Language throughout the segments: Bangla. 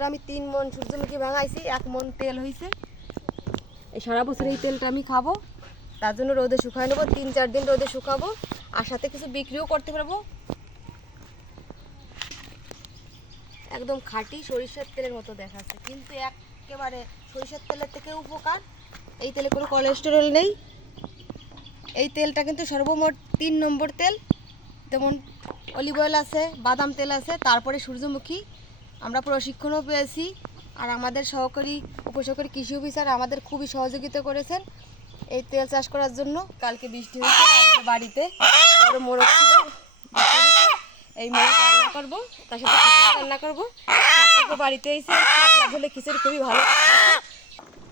সাথে আমি তিন মন সূর্যমুখী ভাঙাইছি, এক মন তেল হয়েছে এই সারা বছর এই তেলটা আমি খাব। তার জন্য রোদে শুকাই নেব, তিন চার দিন রোদে শুকাবো, আর সাথে কিছু বিক্রিও করতে পারব। একদম খাঁটি সরিষার তেলের মতো দেখাচ্ছে, কিন্তু একেবারে সরিষার তেলের থেকে উপকার। এই তেলে কোনো কোলেস্টেরল নেই। এই তেলটা কিন্তু সর্বমোট তিন নম্বর তেল। যেমন অলিভ অয়েল আছে, বাদাম তেল আছে, তারপরে সূর্যমুখী। আমরা প্রশিক্ষণও পেয়েছি আর আমাদের সহকারী উপসহকারী কৃষি অফিসার আমাদের খুবই সহযোগিতা করেছেন এই তেল চাষ করার জন্য। কালকে বৃষ্টি হয়েছে বাড়িতে বড় মোরগ ছিল। এই মোরগ রান্না করব, তার সাথে খিচুড়ি রান্না করব। বাড়িতে এসে পাতলা খিচুড়ি খুবই ভালো।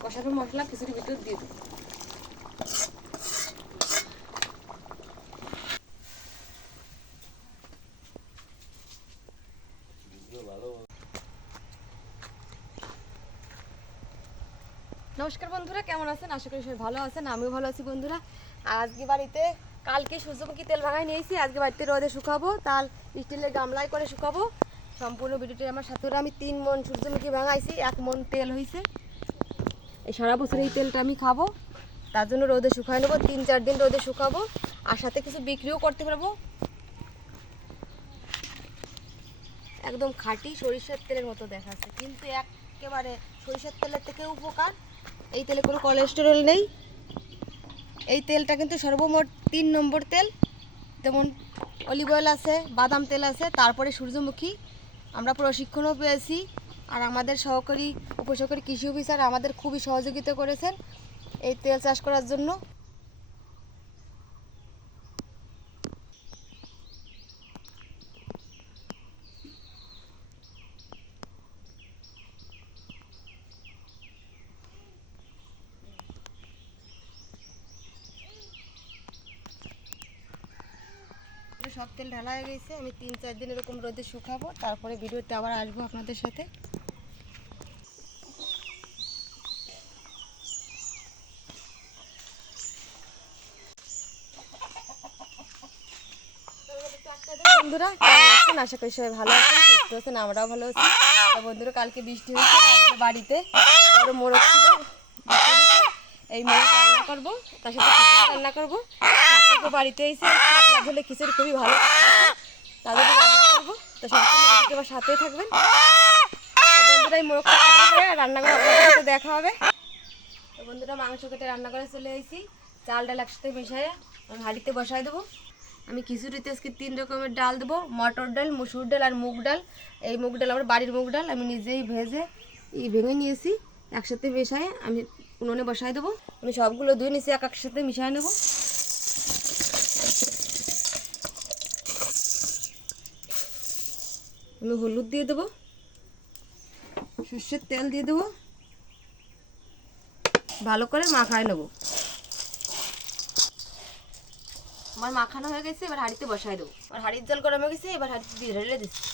কষানো মশলা খিচুড়ির ভিতর দিয়ে দেবো। নমস্কার বন্ধুরা, কেমন আছেন? আশা করি সবাই ভালো আছেন, আমিও ভালো আছি বন্ধুরা। আর আজকে বাড়িতে কালকে সূর্যমুখী তেল ভাঙাই নিয়েছি। আজকে বাড়িতে রোদে শুকাবো, তাল স্টিলের গামলায় করে শুকাবো। সম্পূর্ণ ভিডিওটি আমার সাথে আমি তিন মন সূর্যমুখী ভাঙাইছি, এক মন তেল হয়েছে এই সারা বছর এই তেলটা আমি খাব। তার জন্য রোদে শুকাই নেব, তিন চার দিন রোদে শুকাবো। আর সাথে কিছু বিক্রিও করতে পারব। একদম খাঁটি সরিষার তেলের মতো দেখাচ্ছে, কিন্তু একেবারে সরিষার তেলের থেকে উপকার। এই তেলে কোনো কোলেস্টেরল নেই। এই তেলটা কিন্তু সর্বমোট তিন নম্বর তেল। যেমন অলিভ অয়েল আছে, বাদাম তেল আছে, তারপরে সূর্যমুখী। আমরা প্রশিক্ষণও পেয়েছি আর আমাদের সহকারী, উপসহকারী কৃষি অফিসার আমাদের খুবই সহযোগিতা করেছেন এই তেল চাষ করার জন্য। সব তেল ঢালা হয়ে গেছে, আমি তিন চার দিন এরকম রোদে শুকাবো, তারপরে ভিডিওতে আবার আসব আপনাদের সাথে। বন্ধুরা আছেন? আশা করি সবাই ভালো আছেন, সুস্থ আছেন, আমরাও ভালো আছি। বন্ধুরা, কালকে বৃষ্টি হয়েছে বাড়িতে বড় মোরগ ছিল। এই মোরগ রান্না করব, তার সাথে খিচুড়ি রান্না করব। ঠাকুরকে বাড়িতে এসে ঝোলে খিচুড়ি খুবই ভালো তাদের রান্না করব, তো ভিডিওটি আমার সাথেই থাকবেন। বন্ধুরা, এই করে রান্না করে আপনাদের সাথে দেখা হবে। তো বন্ধুরা, মাংস কেটে রান্না করে চলে এসেছি। চাল ডাল একসাথে মিশিয়ে আমি হাঁড়িতে বসাই দেবো। আমি খিচুড়িতে আজকে তিন রকমের ডাল দেবো, মটর ডাল, মুসুর ডাল আর মুগ ডাল। এই মুগ ডাল আমার বাড়ির মুগ ডাল, আমি নিজেই ভেজে এই ভেঙে নিয়েছি। একসাথে মেশায় আমি উনুনে বসাই দেবো। আমি সবগুলো ধুয়ে নিয়েছি এক একসাথে মিশিয়ে নেব। আমি হলুদ দিয়ে দেবো, সর্ষের তেল দিয়ে দেবো, ভালো করে মাখায় নেব। আমার মাখানো হয়ে গেছে, এবার হাঁড়িতে বসাই দেবো। আর হাঁড়ির জল গরম হয়ে গেছে, এবার হাঁড়িতে ঢেলে দিচ্ছি।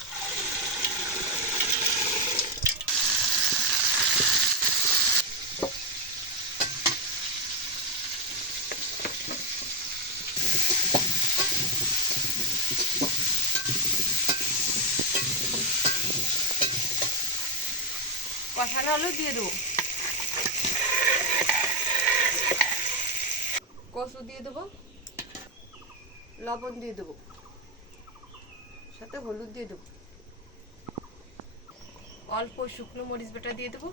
কষানো আলু দিয়ে দেবো। কচু দিয়ে দেবো, লবণ দিয়ে দেবো, সাথে হলুদ দিয়ে দেবো। অল্প শুকনো মরিচ বাটা দিয়ে দেবো,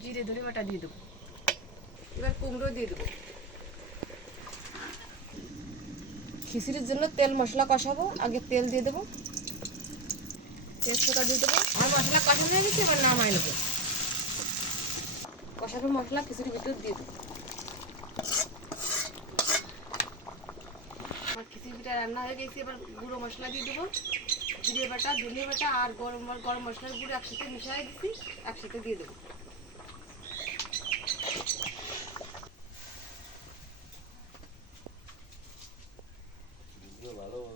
জিরে ধরে বাটা দিয়ে দেবো। এবার কুমড়ো দিয়ে দেবো। খিচুড়ির জন্য তেল মশলা কষাবো, আগে তেল দিয়ে দেবো। তেজপাতা দিয়ে দেবো। আর মশলা কষানো হয়ে গেছে, এবার নামাই নেব। কষানো মশলা খিচুড়ির ভিতর দিয়ে দেবো। আমার খিচুড়িটা রান্না হয়ে গেছে, এবার গুঁড়ো মশলা দিয়ে দেবো। জিরে বাটা ধনে বাটা আর গরম গরম মশলার গুঁড়ো একসাথে মিশিয়ে দিচ্ছি একসাথে দিয়ে দেবো।